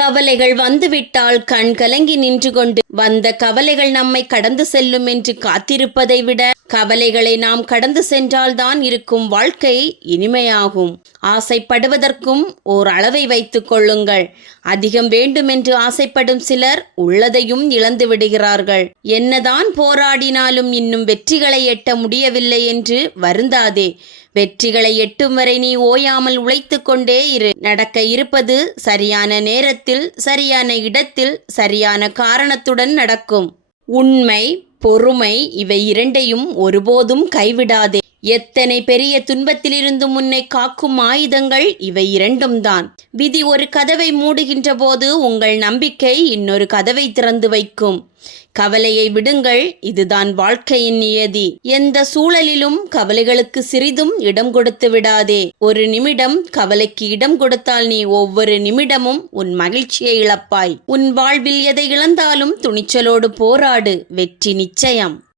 கவலைகள் வந்துவிட்டால் கண் கலங்கி நின்று கொண்டு வந்த கவலைகள் நம்மை கடந்து செல்லும் என்று காத்திருப்பதை விட கவலைகளை நாம் கடந்து சென்றால்தான் இருக்கும் வாழ்க்கை இனிமையாகும். ஆசைப்படுவதற்கும் ஓர் அளவை வைத்துக் கொள்ளுங்கள். அதிகம் வேண்டுமென்று ஆசைப்படும் சிலர் உள்ளதையும் இழந்து விடுகிறார்கள். என்னதான் போராடினாலும் இன்னும் வெற்றிகளை எட்ட முடியவில்லை என்று வருந்தாதே. வெற்றிகளை எட்டும் வரை நீ ஓயாமல் உழைத்து கொண்டே இரு. நடக்க இருப்பது சரியான நேரத்தில், சரியான இடத்தில், சரியான காரணத்துடன் நடக்கும். உண்மை, பொறுமை இவை இரண்டையும் ஒருபோதும் கைவிடாதே. எத்தனை பெரிய துன்பத்திலிருந்தும் உன்னை காக்கும் ஆயுதங்கள் இவை இரண்டும் தான். விதி ஒரு கதவை மூடுகின்ற போது உங்கள் நம்பிக்கை இன்னொரு கதவை திறந்து வைக்கும். கவலையை விடுங்கள், இதுதான் வாழ்க்கையின் நியதி. எந்த சூழலிலும் கவலைகளுக்கு சிறிதும் இடம் கொடுத்து விடாதே. ஒரு நிமிடம் கவலைக்கு இடம் கொடுத்தால் நீ ஒவ்வொரு நிமிடமும் உன் மகிழ்ச்சியை இழப்பாய். உன் வாழ்வில் எதை இழந்தாலும் துணிச்சலோடு போராடு, வெற்றி நிச்சயம்.